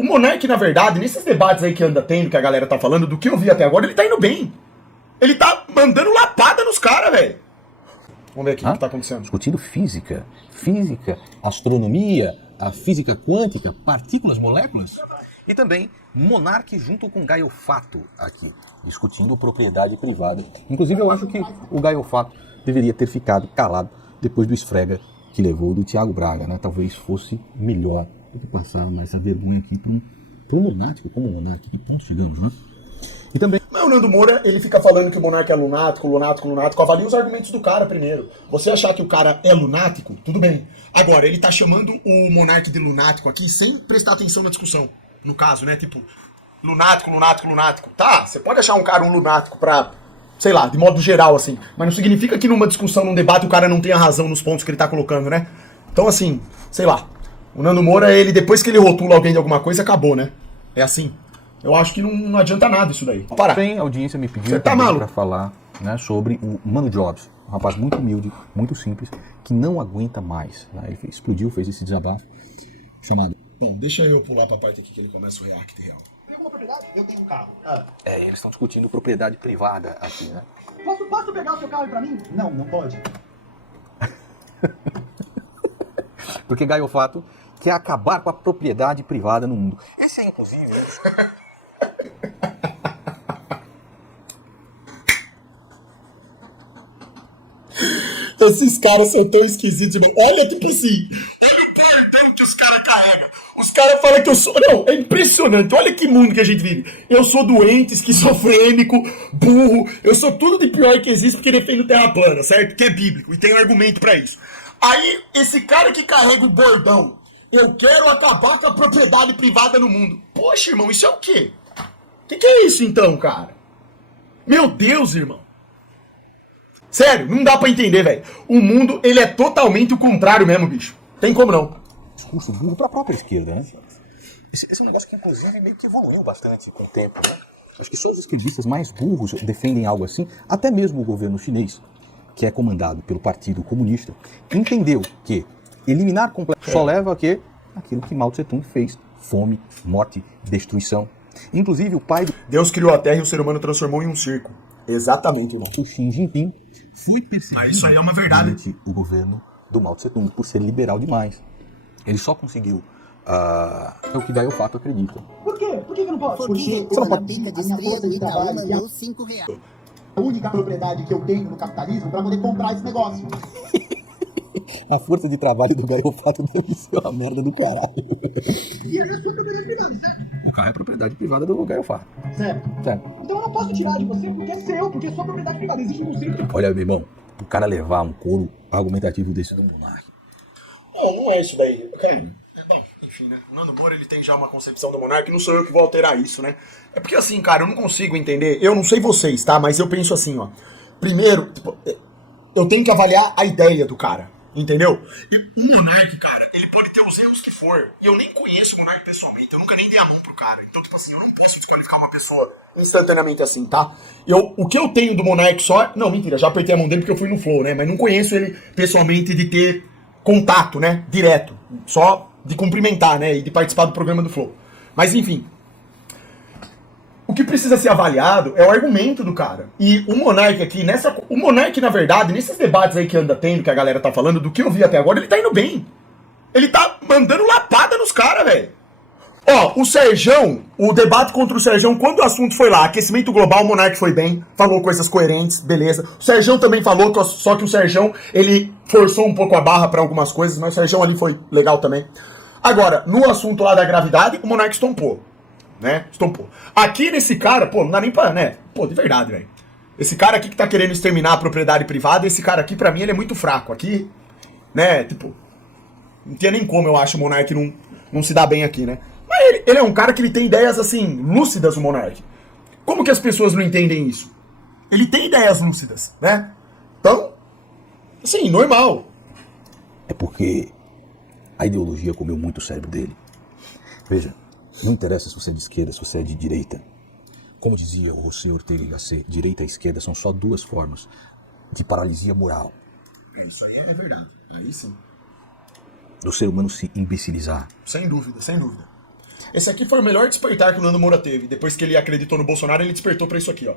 o Monark, na verdade, nesses debates aí que anda tendo, que a galera tá falando, do que eu vi até agora, ele tá indo bem. Ele tá mandando lapada nos caras, velho. Vamos ver aqui o que tá acontecendo. Discutindo física, astronomia, a física quântica, partículas, moléculas. E também Monark junto com Gaio Fato aqui, discutindo propriedade privada. Inclusive eu acho que o Gaio Fato deveria ter ficado calado depois do esfrega que levou do Thiago Braga, né? Talvez fosse melhor do que passar mais essa vergonha aqui para um lunático como o Monark. Que ponto chegamos, né? E também... Mas o Nando Moura, ele fica falando que o Monark é lunático. Avalia os argumentos do cara primeiro. Você achar que o cara é lunático, tudo bem. Agora, ele tá chamando o Monark de lunático aqui sem prestar atenção na discussão. No caso, né? Tipo, lunático. Tá, você pode achar um cara um lunático pra, sei lá, de modo geral, assim. Mas não significa que numa discussão, num debate, o cara não tenha razão nos pontos que ele tá colocando, né? Então, assim, sei lá. O Nando Moura, ele, depois que ele rotula alguém de alguma coisa, acabou, né? É assim. Eu acho que não adianta nada isso daí. Parar. Tem audiência me pediu para falar, né, sobre o Mano Jobs, um rapaz muito humilde, muito simples, que não aguenta mais. Né? Ele explodiu, fez esse desabafo chamado... Bom, deixa eu pular pra parte aqui que ele começa o react real. Tem alguma propriedade? Eu tenho um carro. Eles estão discutindo propriedade privada aqui, né? Posso pegar o seu carro pra mim? Não, não pode. Porque Gaio Fato quer acabar com a propriedade privada no mundo. Esse é, inclusive... Esses caras são tão esquisitos, irmão. Olha, tipo assim, olha o bordão que os caras carregam. Os caras falam que eu sou... Não, é impressionante. Olha que mundo que a gente vive. Eu sou doente, esquizofrênico, burro. Eu sou tudo de pior que existe porque defendo terra plana, certo? Que é bíblico e tem um argumento pra isso. Aí, esse cara que carrega o bordão, eu quero acabar com a propriedade privada no mundo. Poxa, irmão, isso é o quê? O que é isso então, cara? Meu Deus, irmão. Sério, não dá pra entender, velho. O mundo, ele é totalmente o contrário mesmo, bicho. Tem como não. Discurso burro pra própria esquerda, né? Esse é um negócio que, inclusive, meio que evoluiu bastante com o tempo, né? Acho que só os esquerdistas mais burros defendem algo assim. Até mesmo o governo chinês, que é comandado pelo Partido Comunista, entendeu que eliminar completamente só leva a quê? Aquilo que Mao Tse-tung fez. Fome, morte, destruição. Inclusive, o pai do... Deus criou a Terra e o ser humano transformou em um circo. Exatamente, irmão. O Xi Jinping foi perseguido. Mas isso aí é uma verdade. Durante o governo do Mao Tse Tung, por ser liberal demais. Ele só conseguiu... é o que Gaio Fato acredita. Por quê? Por que não pode? Porque você não a pode... pica de a minha estreia força do de Itaú trabalho e mandou R$5. a única propriedade que eu tenho no capitalismo para poder comprar esse negócio. A força de trabalho do Gaio Fato deve ser uma merda do caralho. E é a sua propriedade privada, certo? O carro é propriedade privada do Gaio Fato. Certo. Então eu não posso tirar de você porque é seu, porque é sua propriedade privada. Existe um conceito. Olha, meu irmão, o cara levar um couro argumentativo desse do Monark. Não é isso daí. Enfim, né? O Nando Moura, ele tem já uma concepção do Monark, não sou eu que vou alterar isso, né? É porque assim, cara, eu não consigo entender, eu não sei vocês, tá? Mas eu penso assim, ó. Primeiro, tipo, eu tenho que avaliar a ideia do cara, entendeu? E o Monark, cara, ele pode ter os erros que for, e eu nem conheço o Monark pessoalmente, eu nunca nem dei a mão pro cara. Então, tipo assim, eu não posso desqualificar uma pessoa instantaneamente assim, tá? O que eu tenho do Monark só... Não, mentira, já apertei a mão dele porque eu fui no Flow, né? Mas não conheço ele pessoalmente de ter contato, né? Direto. Só de cumprimentar, né? E de participar do programa do Flow. Mas, enfim. O que precisa ser avaliado é o argumento do cara. E o Monark aqui, o Monark, na verdade, nesses debates aí que anda tendo, que a galera tá falando, do que eu vi até agora, ele tá indo bem. Ele tá mandando lapada nos caras, velho. Ó, o Serjão, o debate contra o Serjão, quando o assunto foi lá, aquecimento global, o Monark foi bem, falou coisas coerentes, beleza. O Serjão também falou, só que o Serjão, ele forçou um pouco a barra pra algumas coisas, mas o Serjão ali foi legal também. Agora, no assunto lá da gravidade, o Monark estompou, né? Estompou. Aqui nesse cara, pô, não dá nem pra, né? Pô, de verdade, velho. Esse cara aqui que tá querendo exterminar a propriedade privada, esse cara aqui, pra mim, ele é muito fraco. Aqui, né, tipo, não tinha nem como, eu acho, o Monark não se dá bem aqui, né? Mas ele é um cara que ele tem ideias, assim, lúcidas, o Monark. Como que as pessoas não entendem isso? Ele tem ideias lúcidas, né? Então, assim, normal. É porque a ideologia comeu muito o cérebro dele. Veja, não interessa se você é de esquerda, se você é de direita. Como dizia o José Ortega y Gasset, direita e esquerda são só duas formas de paralisia moral. Isso aí é verdade. Aí sim. Do ser humano se imbecilizar. Sem dúvida, sem dúvida. Esse aqui foi o melhor despertar que o Nando Moura teve. Depois que ele acreditou no Bolsonaro, ele despertou pra isso aqui, ó.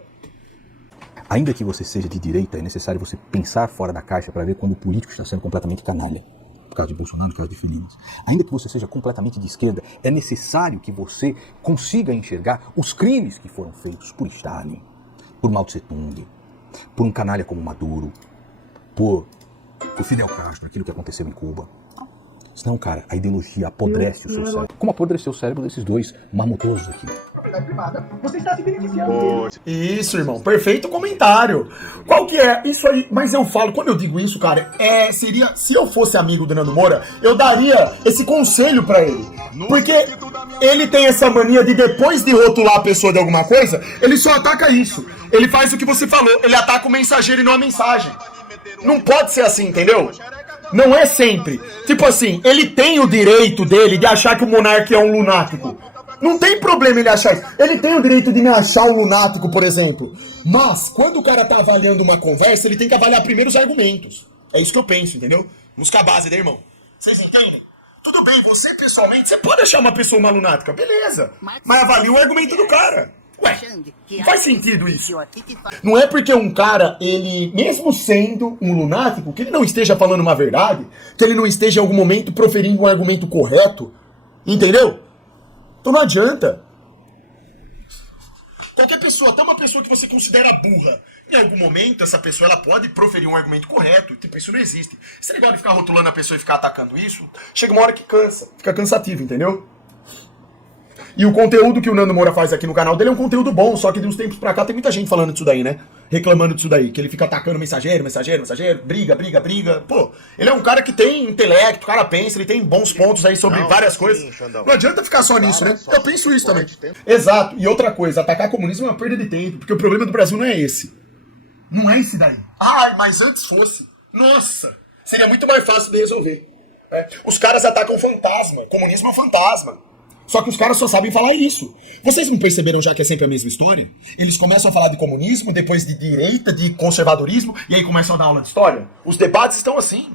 Ainda que você seja de direita, é necessário você pensar fora da caixa para ver quando o político está sendo completamente canalha. Por causa de Bolsonaro, por causa de Felinas. Ainda que você seja completamente de esquerda, é necessário que você consiga enxergar os crimes que foram feitos por Stalin, por Mao Tse Tung, por um canalha como Maduro, por Fidel Castro, aquilo que aconteceu em Cuba. Senão, cara, a ideologia apodrece o seu cérebro. Como apodreceu o cérebro desses dois mamutosos aqui. Propriedade privada, você está se beneficiando dele. Isso, irmão. Perfeito comentário. Qual que é? Isso aí. Mas eu falo, quando eu digo isso, cara, seria... Se eu fosse amigo do Nando Moura, eu daria esse conselho pra ele. Porque ele tem essa mania de, depois de rotular a pessoa de alguma coisa, ele só ataca isso. Ele faz o que você falou. Ele ataca o mensageiro e não a mensagem. Não pode ser assim, entendeu? Não é sempre. Tipo assim, ele tem o direito dele de achar que o monarca é um lunático. Não tem problema ele achar isso. Ele tem o direito de me achar um lunático, por exemplo. Mas, quando o cara tá avaliando uma conversa, ele tem que avaliar primeiro os argumentos. É isso que eu penso, entendeu? Música base, né, irmão? Vocês entendem? Tudo bem, você pessoalmente, você pode achar uma pessoa uma lunática, beleza. Mas avalia o argumento do cara. Ué, não faz sentido isso. Não é porque um cara, ele, mesmo sendo um lunático, que ele não esteja falando uma verdade, que ele não esteja em algum momento proferindo um argumento correto, entendeu? Então não adianta. Qualquer pessoa, até uma pessoa que você considera burra, em algum momento essa pessoa ela pode proferir um argumento correto. Tipo, isso não existe. Esse negócio de ficar rotulando a pessoa e ficar atacando isso, chega uma hora que cansa. Fica cansativo, entendeu? E o conteúdo que o Nando Moura faz aqui no canal dele é um conteúdo bom, só que de uns tempos pra cá tem muita gente falando disso daí, né? Reclamando disso daí, que ele fica atacando mensageiro, briga. Pô, ele é um cara que tem intelecto, o cara pensa, ele tem bons pontos aí sobre várias coisas. Não adianta ficar só nisso, né? Eu penso isso também. Exato. E outra coisa, atacar comunismo é uma perda de tempo, porque o problema do Brasil não é esse. Não é esse daí. Ai, mas antes fosse. Nossa, seria muito mais fácil de resolver. Os caras atacam fantasma. Comunismo é um fantasma. Só que os caras só sabem falar isso. Vocês não perceberam já que é sempre a mesma história? Eles começam a falar de comunismo, depois de direita, de conservadorismo, e aí começam a dar aula de história. Os debates estão assim.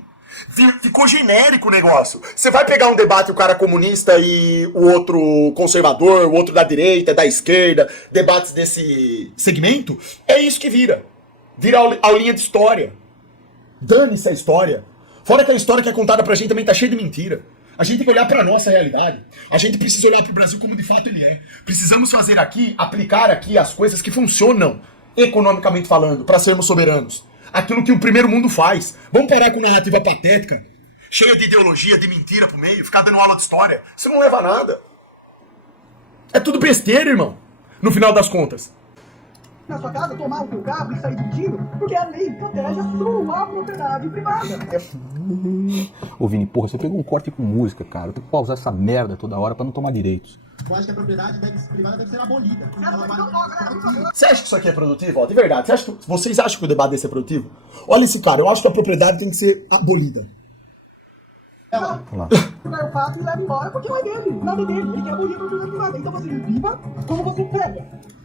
Ficou genérico o negócio. Você vai pegar um debate, o cara comunista e o outro conservador, o outro da direita, da esquerda, debates desse segmento, é isso que vira. Vira aulinha de história. Dane-se a história. Fora aquela história que é contada pra gente também tá cheia de mentira. A gente tem que olhar para a nossa realidade. A gente precisa olhar para o Brasil como de fato ele é. Precisamos fazer aqui, aplicar aqui as coisas que funcionam, economicamente falando, para sermos soberanos. Aquilo que o primeiro mundo faz. Vamos parar com narrativa patética, cheia de ideologia, de mentira pro meio, ficar dando aula de história. Isso não leva a nada. É tudo besteira, irmão. No final das contas. Na sua casa, tomar o teu carro e sair do tiro, porque a lei protege a sua propriedade privada. Ô Vini, porra, você pegou um corte com música, cara. Eu tenho que pausar essa merda toda hora pra não tomar direitos. Eu acho que a propriedade privada deve ser abolida. Você acha que isso aqui é produtivo? Ó, de verdade, vocês acham que o debate desse é produtivo? Olha esse cara, eu acho que a propriedade tem que ser abolida. Vamos lá. O fato e leva embora porque não é dele, nada dele. Ele quer abolir a propriedade privada. Então você viva como você prega.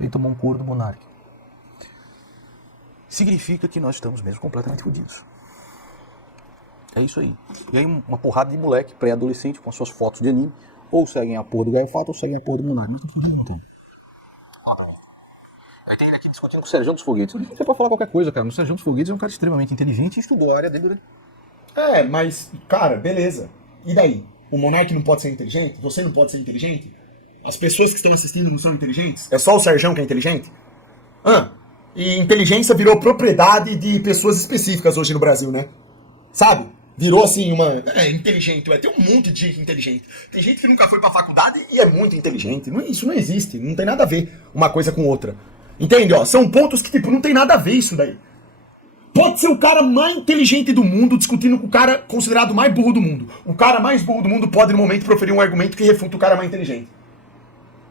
Ele tomou um couro do monarca. Significa que nós estamos mesmo completamente fodidos. É isso aí. E aí uma porrada de moleque pré-adolescente com as suas fotos de anime, ou seguem a porra do Gaio Fato ou seguem a porra do monarca. Mas tô fodido, não tem. Aí tem ele aqui discutindo com o Serjão dos Foguetes. Você pode falar qualquer coisa, cara. O Serjão dos Foguetes é um cara extremamente inteligente e estudou a área dele. Mas, cara, beleza. E daí? O monarca não pode ser inteligente? Você não pode ser inteligente? As pessoas que estão assistindo não são inteligentes? É só o Serjão que é inteligente? E inteligência virou propriedade de pessoas específicas hoje no Brasil, né? Sabe? Virou assim uma... inteligente. Tem um monte de gente inteligente. Tem gente que nunca foi pra faculdade e é muito inteligente. Isso não existe. Não tem nada a ver uma coisa com outra. Entende? Ó, são pontos que, tipo, não tem nada a ver isso daí. Pode ser o cara mais inteligente do mundo discutindo com o cara considerado mais burro do mundo. O cara mais burro do mundo pode, no momento, proferir um argumento que refuta o cara mais inteligente.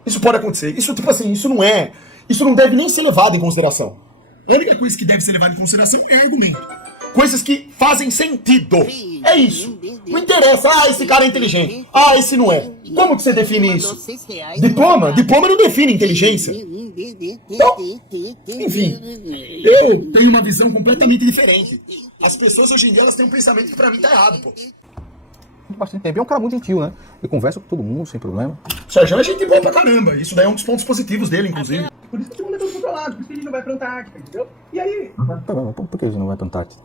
Isso pode acontecer. Isso, tipo assim, isso não deve nem ser levado em consideração. A única coisa que deve ser levada em consideração é argumento. Coisas que fazem sentido. É isso. Não interessa. Esse cara é inteligente. Esse não é. Como que você define isso? Diploma? Diploma não define inteligência. Então, enfim, eu tenho uma visão completamente diferente. As pessoas hoje em dia elas têm um pensamento que pra mim tá errado, pô. bastante tempo. E é um cara muito gentil, né? Ele conversa com todo mundo, sem problema. O Sérgio é gente boa pra caramba. Isso daí é um dos pontos positivos dele, inclusive. Por isso que o mundo é todo controlado, por isso que a gente não vai pra Antártica, entendeu? E aí, Por que a gente não vai pra Antártida?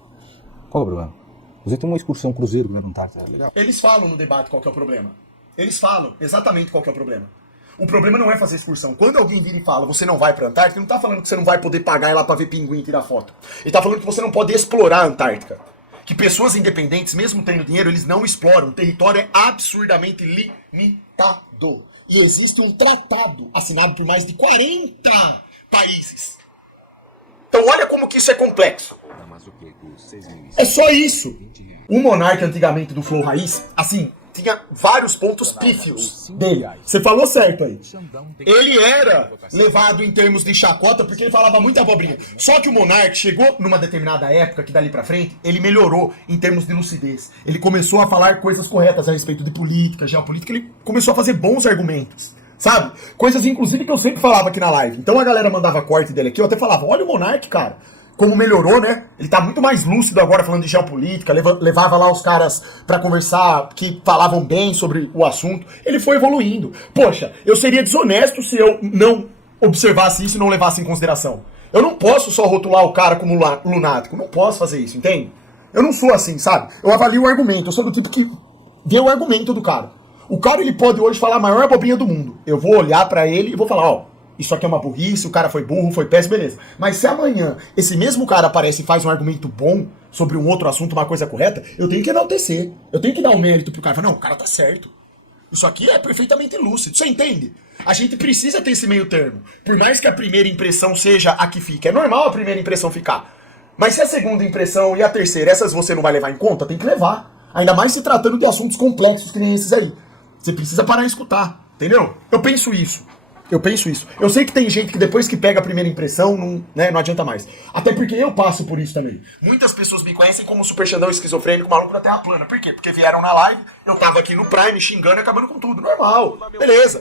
Qual é o problema? Você tem uma excursão cruzeiro que vai pra Antártida, é legal. Eles falam no debate qual que é o problema. Eles falam exatamente qual que é o problema. O problema não é fazer excursão. Quando alguém vira e fala, você não vai pra Antártica, ele não tá falando que você não vai poder pagar ir lá pra ver pinguim e tirar foto. Ele tá falando que você não pode explorar a Antártica. Que pessoas independentes, mesmo tendo dinheiro, eles não exploram. O território é absurdamente limitado. E existe um tratado assinado por mais de 40 países. Então olha como que isso é complexo. É só isso. O monarca antigamente do Flow Raiz, assim, tinha vários pontos pífios dele. Você falou certo aí. Ele era levado em termos de chacota porque ele falava muita abobrinha. Só que o monarca chegou numa determinada época que dali pra frente, ele melhorou em termos de lucidez. Ele começou a falar coisas corretas a respeito de política, geopolítica, ele começou a fazer bons argumentos. Sabe? Coisas, inclusive, que eu sempre falava aqui na live. Então a galera mandava corte dele aqui, eu até falava, olha o monarca, cara, como melhorou, né? Ele tá muito mais lúcido agora falando de geopolítica, levava lá os caras pra conversar, que falavam bem sobre o assunto. Ele foi evoluindo. Poxa, eu seria desonesto se eu não observasse isso e não levasse em consideração. Eu não posso só rotular o cara como lunático, não posso fazer isso, entende? Eu não sou assim, sabe? Eu avalio o argumento, eu sou do tipo que vê o argumento do cara. O cara, ele pode hoje falar a maior abobrinha do mundo. Eu vou olhar pra ele e vou falar, ó, isso aqui é uma burrice, o cara foi burro, foi péssimo, beleza. Mas se amanhã esse mesmo cara aparece e faz um argumento bom sobre um outro assunto, uma coisa correta, eu tenho que enaltecer. Eu tenho que dar o mérito pro cara. Falar, não, o cara tá certo. Isso aqui é perfeitamente lúcido. Você entende? A gente precisa ter esse meio termo. Por mais que a primeira impressão seja a que fica. É normal a primeira impressão ficar. Mas se a segunda impressão e a terceira, essas você não vai levar em conta, tem que levar. Ainda mais se tratando de assuntos complexos que nem esses aí. Você precisa parar e escutar, entendeu? Eu penso isso. Eu sei que tem gente que depois que pega a primeira impressão, não adianta mais. Até porque eu passo por isso também. Muitas pessoas me conhecem como super Xandão esquizofrênico, maluco da terra plana. Por quê? Porque vieram na live, eu tava aqui no Prime xingando e acabando com tudo. Normal, beleza.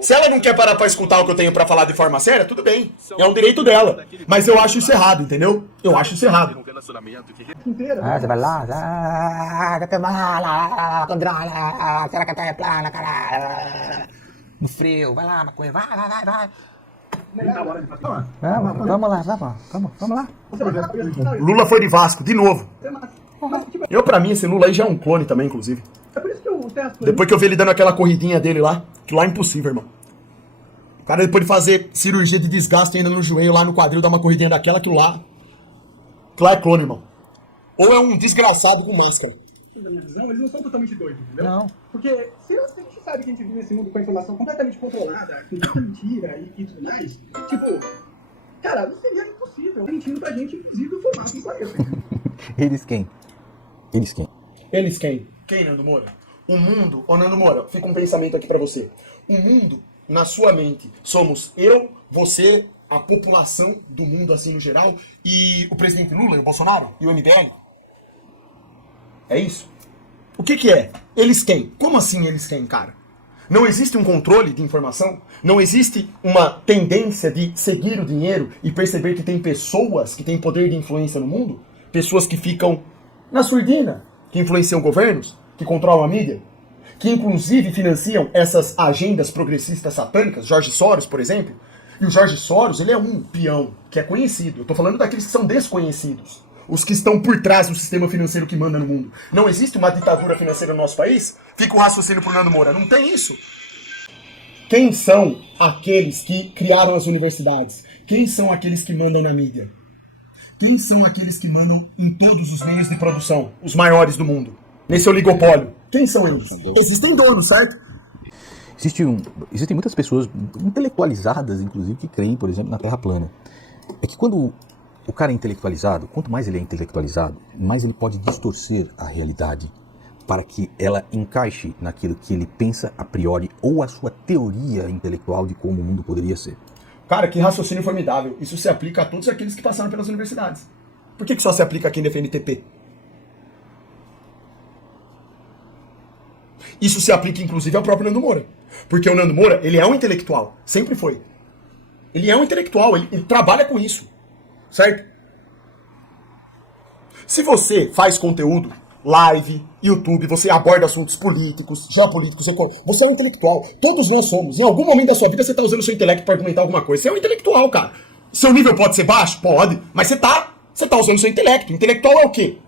Se ela não quer parar pra escutar o que eu tenho pra falar de forma séria, tudo bem. É um direito dela. Mas eu acho isso errado, entendeu? Eu acho isso errado. inteira. Você vai lá, será que a terra é plana, caralho? No frio, vai lá, maconha, vai. Vamos lá. Lula foi de Vasco, de novo. Eu, pra mim, esse Lula aí já é um clone também, inclusive. É por isso que eu testo. Depois que eu vi ele dando aquela corridinha dele lá, que lá é impossível, irmão. O cara, depois de fazer cirurgia de desgaste ainda no joelho, lá no quadril, dar uma corridinha daquela, aquilo lá é clone, irmão. Ou é um desgraçado com máscara. Na minha visão, eles não são totalmente doidos, entendeu? Não. Porque se a gente sabe que a gente vive nesse mundo com a informação completamente controlada, com tanta mentira e tudo mais, tipo, cara, não seria impossível mentindo pra gente, inclusive, o formato do planeta. Eles quem? Eles quem? Quem, Nando Moura? O mundo, ô Nando Moura, fica um pensamento aqui pra você. O mundo, na sua mente, somos eu, você, a população do mundo assim no geral, e o presidente Lula, e o Bolsonaro, e o MBL? É isso? O que é? Eles quem? Como assim eles quem, cara? Não existe um controle de informação? Não existe uma tendência de seguir o dinheiro e perceber que tem pessoas que têm poder de influência no mundo? Pessoas que ficam na surdina, que influenciam governos, que controlam a mídia, que inclusive financiam essas agendas progressistas satânicas, Jorge Soros, por exemplo. E o Jorge Soros, ele é um peão que é conhecido. Eu tô falando daqueles que são desconhecidos. Os que estão por trás do sistema financeiro que manda no mundo. Não existe uma ditadura financeira no nosso país? Fica o raciocínio pro Nando Moura. Não tem isso. Quem são aqueles que criaram as universidades? Quem são aqueles que mandam na mídia? Quem são aqueles que mandam em todos os meios de produção? Os maiores do mundo. Nesse oligopólio. Quem são eles? Existem donos, certo? Existem muitas pessoas intelectualizadas, inclusive, que creem, por exemplo, na Terra plana. É que quando o cara é intelectualizado, quanto mais ele é intelectualizado, mais ele pode distorcer a realidade para que ela encaixe naquilo que ele pensa a priori ou a sua teoria intelectual de como o mundo poderia ser. Cara, que raciocínio formidável. Isso se aplica a todos aqueles que passaram pelas universidades. Por que só se aplica a quem defende TP? Isso se aplica, inclusive, ao próprio Nando Moura. Porque o Nando Moura, ele é um intelectual. Sempre foi. Ele é um intelectual, ele trabalha com isso. Certo? Se você faz conteúdo live, YouTube, você aborda assuntos políticos, geopolíticos, econômicos. Você é um intelectual. Todos nós somos. Em algum momento da sua vida você tá usando o seu intelecto para argumentar alguma coisa. Você é um intelectual, cara. Seu nível pode ser baixo? Pode. Mas você tá usando o seu intelecto. Intelectual é o quê?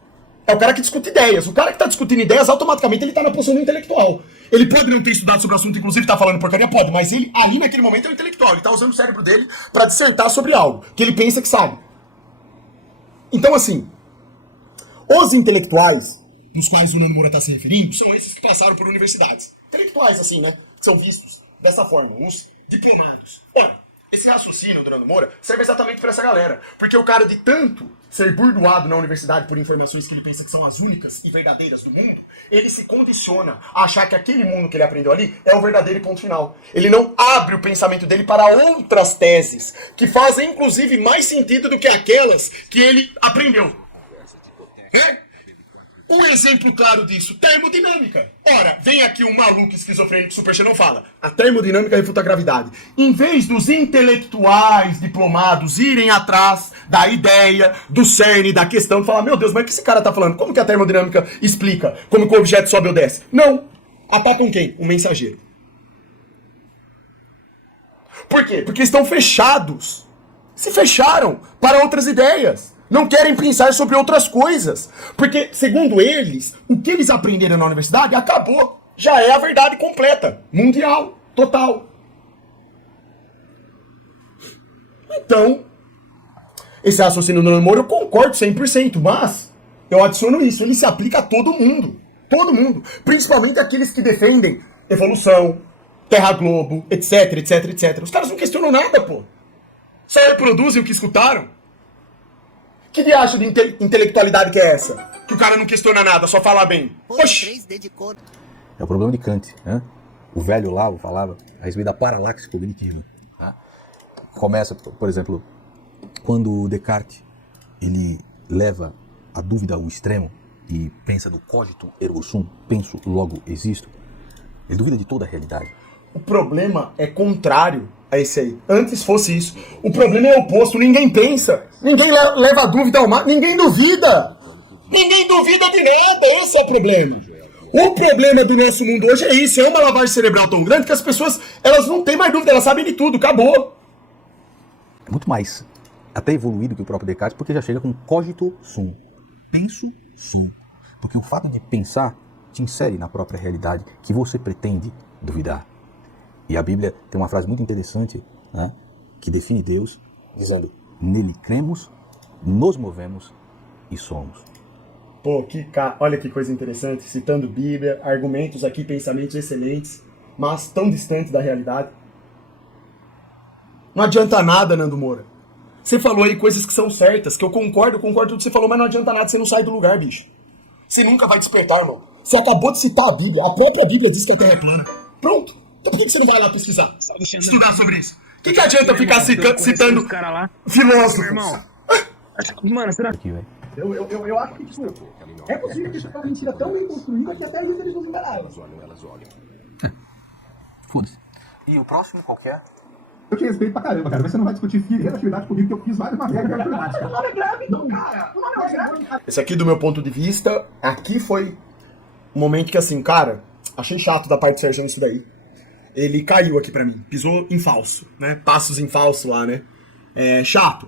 É o cara que discute ideias. O cara que tá discutindo ideias, automaticamente ele tá na posição do intelectual. Ele pode não ter estudado sobre o assunto, inclusive tá falando porcaria, pode, mas ele, ali naquele momento, é um intelectual. Ele tá usando o cérebro dele pra dissertar sobre algo que ele pensa que sabe. Então, assim, os intelectuais, nos quais o Nando Moura tá se referindo, são esses que passaram por universidades. Intelectuais, assim, né? Que são vistos dessa forma, os diplomados. Ora, esse raciocínio do Nando Moura serve exatamente pra essa galera. Porque o cara, de tanto ser burdoado na universidade por informações que ele pensa que são as únicas e verdadeiras do mundo, ele se condiciona a achar que aquele mundo que ele aprendeu ali é o verdadeiro e ponto final. Ele não abre o pensamento dele para outras teses, que fazem, inclusive, mais sentido do que aquelas que ele aprendeu. É? Um exemplo claro disso, termodinâmica. Ora, vem aqui um maluco esquizofrênico super não fala. A termodinâmica refuta a gravidade. Em vez dos intelectuais diplomados irem atrás da ideia, do cerne, da questão, de falar, meu Deus, mas o que esse cara tá falando? Como que a termodinâmica explica como que o objeto sobe ou desce? Não. Atacam quem? Um mensageiro. Por quê? Porque estão fechados. Se fecharam para outras ideias. Não querem pensar sobre outras coisas. Porque, segundo eles, o que eles aprenderam na universidade acabou. Já é a verdade completa. Mundial. Total. Então, esse raciocínio do Nando Moura eu concordo 100%, mas eu adiciono isso. Ele se aplica a todo mundo. Todo mundo. Principalmente aqueles que defendem evolução, terra globo, etc, etc, etc. Os caras não questionam nada, pô. Só reproduzem o que escutaram. Que viagem de intelectualidade que é essa? Que o cara não questiona nada, só fala bem. Oxi! É o problema de Kant, né? O velho Lavo falava a respeito da paralaxe cognitiva. Tá? Começa, por exemplo, quando Descartes ele leva a dúvida ao extremo e pensa do cogito ergo sum, penso, logo existo, ele duvida de toda a realidade. O problema é contrário a esse aí. Antes fosse isso. O problema é o oposto. Ninguém pensa. Ninguém leva a dúvida ao mar. Ninguém duvida. Ninguém duvida de nada. Esse é o problema. O problema do nosso mundo hoje é isso. É uma lavagem cerebral tão grande que as pessoas elas não têm mais dúvida. Elas sabem de tudo. Acabou. É muito mais até evoluído que o próprio Descartes, porque já chega com cogito sum. Penso sum. Porque o fato de pensar te insere na própria realidade que você pretende duvidar. E a Bíblia tem uma frase muito interessante, né, que define Deus, dizendo, nele cremos, nos movemos e somos. Pô, olha que coisa interessante, citando Bíblia, argumentos aqui, pensamentos excelentes, mas tão distantes da realidade. Não adianta nada, Nando Moura. Você falou aí coisas que são certas, que eu concordo com o que você falou, mas não adianta nada, você não sai do lugar, bicho. Você nunca vai despertar, irmão. Você acabou de citar a Bíblia, a própria Bíblia diz que a Terra é plana. Pronto. Então por que você não vai lá pesquisar? Estudar sobre isso? O que adianta ficar citando filósofos? Mano, será Aqui, velho. Eu acho que, tipo, é possível que isso foi uma mentira tão bem construída que até isso eles nos enganaram. Foda-se. E o próximo qualquer? Eu te respeito pra caramba, cara. Mas você não vai discutir física e relatividade comigo, que eu fiz várias matérias de relatividade. O nome é grave, então, cara. O nome é grave. Esse aqui, do meu ponto de vista, aqui foi um momento que, assim, cara, achei chato da parte do Sérgio isso daí. Ele caiu aqui pra mim, pisou em falso, né? Passos em falso lá, né? É chato,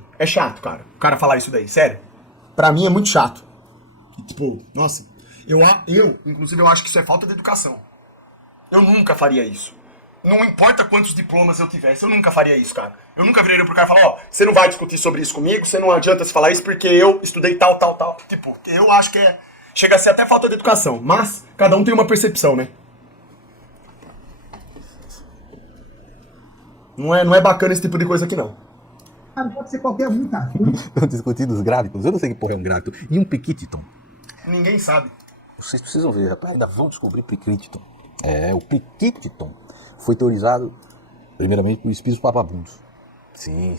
cara. O cara falar isso daí, sério. Pra mim é muito chato. E, tipo, nossa, inclusive, eu acho que isso é falta de educação. Eu nunca faria isso. Não importa quantos diplomas eu tivesse, eu nunca faria isso, cara. Eu nunca viraria pro cara e falar, ó, você não vai discutir sobre isso comigo, você não adianta se falar isso porque eu estudei tal. Tipo, eu acho que chega a ser até falta de educação, mas cada um tem uma percepção, né? Não é bacana esse tipo de coisa aqui, não. Pode ser qualquer um, cara. Estamos discutindo os grávidos. Eu não sei que porra é um grávido. E um Piquititon. Ninguém sabe. Vocês precisam ver, rapaz. Ainda vão descobrir Piquititon. É, o Piquititon foi teorizado, primeiramente, por espíritos papabundos. Sim.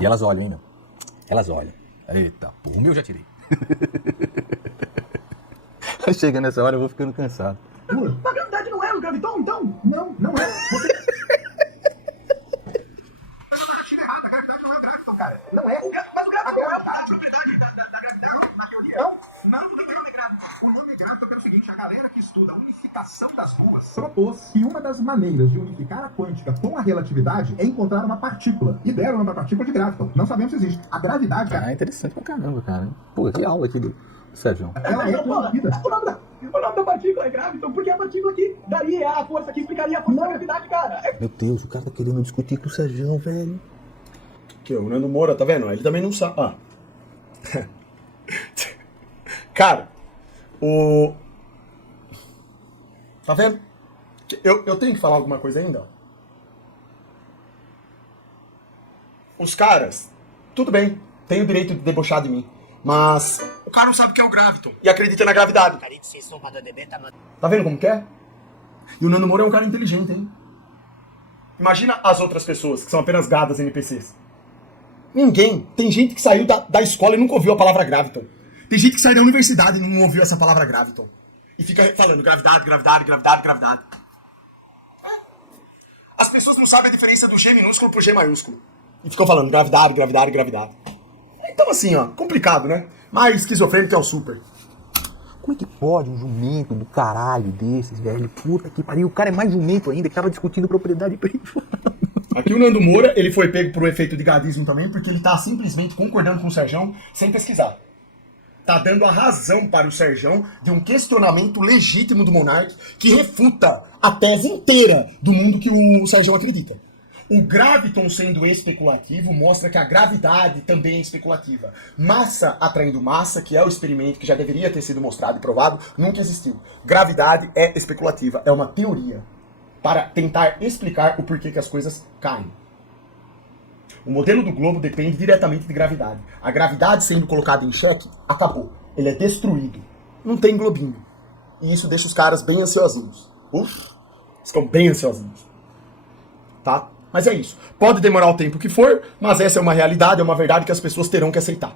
E elas olham, hein, meu? Elas olham. Eita, porra. O meu já tirei. Chega nessa hora, eu vou ficando cansado. A gravidade não é o graviton, então? Não é. Você... A gravidade não é o graviton, cara. Não é. Mas o graviton não é a propriedade da gravidade, na teoria. Não é graviton. propôs que uma das maneiras de unificar a quântica com a relatividade é encontrar uma partícula. E deram uma partícula de gravidade. Não sabemos se existe. A gravidade, Ah, é interessante pra caramba, cara. Pô, que aula aqui do Sérgio. ela é toda a vida. O nome da partícula é graviton, porque é a partícula que daria a força, que explicaria a força da gravidade, cara. Meu Deus, o cara tá querendo discutir com o Sérgio, velho. Que o Nando Moura, tá vendo? Ele também não sabe. Ah. Cara, o... Tá vendo? Eu tenho que falar alguma coisa ainda? Os caras, tudo bem, tem o direito de debochar de mim. Mas o cara não sabe o que é o graviton e acredita na gravidade. Tá vendo como que é? E o Nando Moura é um cara inteligente, hein? Imagina as outras pessoas, que são apenas gadas NPCs. Ninguém. Tem gente que saiu da escola e nunca ouviu a palavra graviton. Tem gente que saiu da universidade e não ouviu essa palavra graviton. E fica falando gravidade, gravidade, gravidade, gravidade. As pessoas não sabem a diferença do G minúsculo pro G maiúsculo. E ficam falando gravidade, gravidade, gravidade. Então assim, ó, complicado, né? Mas esquizofrênico é o super. Como é que pode um jumento do caralho desses, velho? Puta que pariu. O cara é mais jumento ainda, que tava discutindo propriedade privada. Aqui o Nando Moura, ele foi pego por um efeito de gadismo também, porque ele tá simplesmente concordando com o Serjão sem pesquisar. Tá dando a razão para o Serjão de um questionamento legítimo do Monark que refuta a tese inteira do mundo que o Serjão acredita. O graviton sendo especulativo mostra que a gravidade também é especulativa. Massa atraindo massa, que é o experimento que já deveria ter sido mostrado e provado, nunca existiu. Gravidade é especulativa, é uma teoria para tentar explicar o porquê que as coisas caem. O modelo do globo depende diretamente de gravidade. A gravidade sendo colocada em xeque, acabou. Ele é destruído. Não tem globinho. E isso deixa os caras bem ansiosinhos. Ficam bem ansiosinhos. Tá? Mas é isso. Pode demorar o tempo que for, mas essa é uma realidade, é uma verdade que as pessoas terão que aceitar.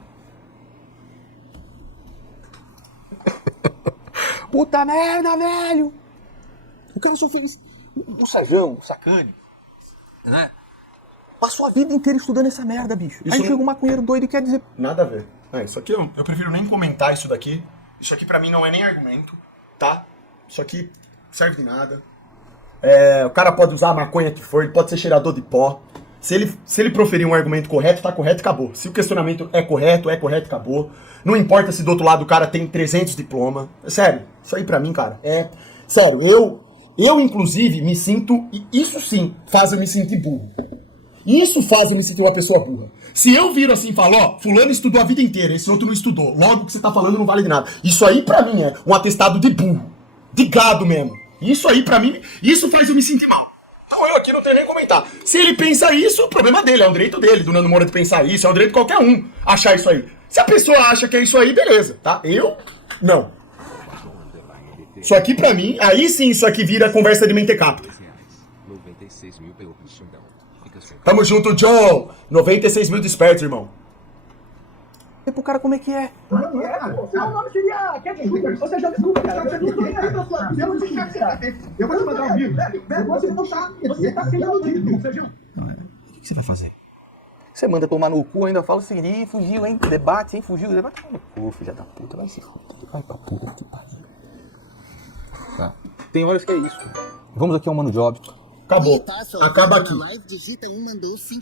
Puta merda, velho! O cara só fez... O Sérgio, o sacane, né? Passou a vida inteira estudando essa merda, bicho. Isso Aí não- chega um maconheiro doido e quer dizer... Nada a ver. Isso aqui eu prefiro nem comentar isso daqui. Isso aqui pra mim não é nem argumento, tá? Isso aqui serve de nada. O cara pode usar a maconha que for, ele pode ser cheirador de pó. Se ele proferir um argumento correto, tá correto, acabou. Se o questionamento é correto, acabou. Não importa se do outro lado o cara tem 300 diplomas. Sério, isso aí pra mim, cara, sério, eu inclusive me sinto, e isso sim faz eu me sentir burro. Isso faz eu me sentir uma pessoa burra. Se eu viro assim e falo, ó, fulano estudou a vida inteira, esse outro não estudou, logo o que você tá falando não vale de nada. Isso aí pra mim é um atestado de burro, de gado mesmo. Isso aí pra mim, isso faz eu me sentir mal. Então eu aqui não tenho nem comentar. Se ele pensa isso, o problema dele, é um direito dele, do Nando Moura de pensar isso, é um direito de qualquer um achar isso aí. Se a pessoa acha que é isso aí, beleza, tá? Eu, não. Isso aqui pra mim, aí sim isso aqui vira conversa de mentecapto. 96 mil pelo Xandão. Fica sem. Tamo junto, John! 96 mil despertos, irmão. E pro cara como é que é? Não é, cara. O seu nome seria Cat Sugar. Ou seja, desculpa, cara. Você não tem aí pra sua vida. Eu vou te mandar um vídeo. Você tá sendo aludido, Sérgio. O que você vai fazer? Você manda tomar no cu, ainda fala o seguinte, ih, fugiu, hein? Debate, hein? Fugiu, debate. Tomar no cu, filha da puta, vai se fuder. Vai pra puta que pariu. Tá. Tem horas que é isso. Vamos aqui ao Mano Job. Acabou. Acaba aqui. Digita 1, mandou 5.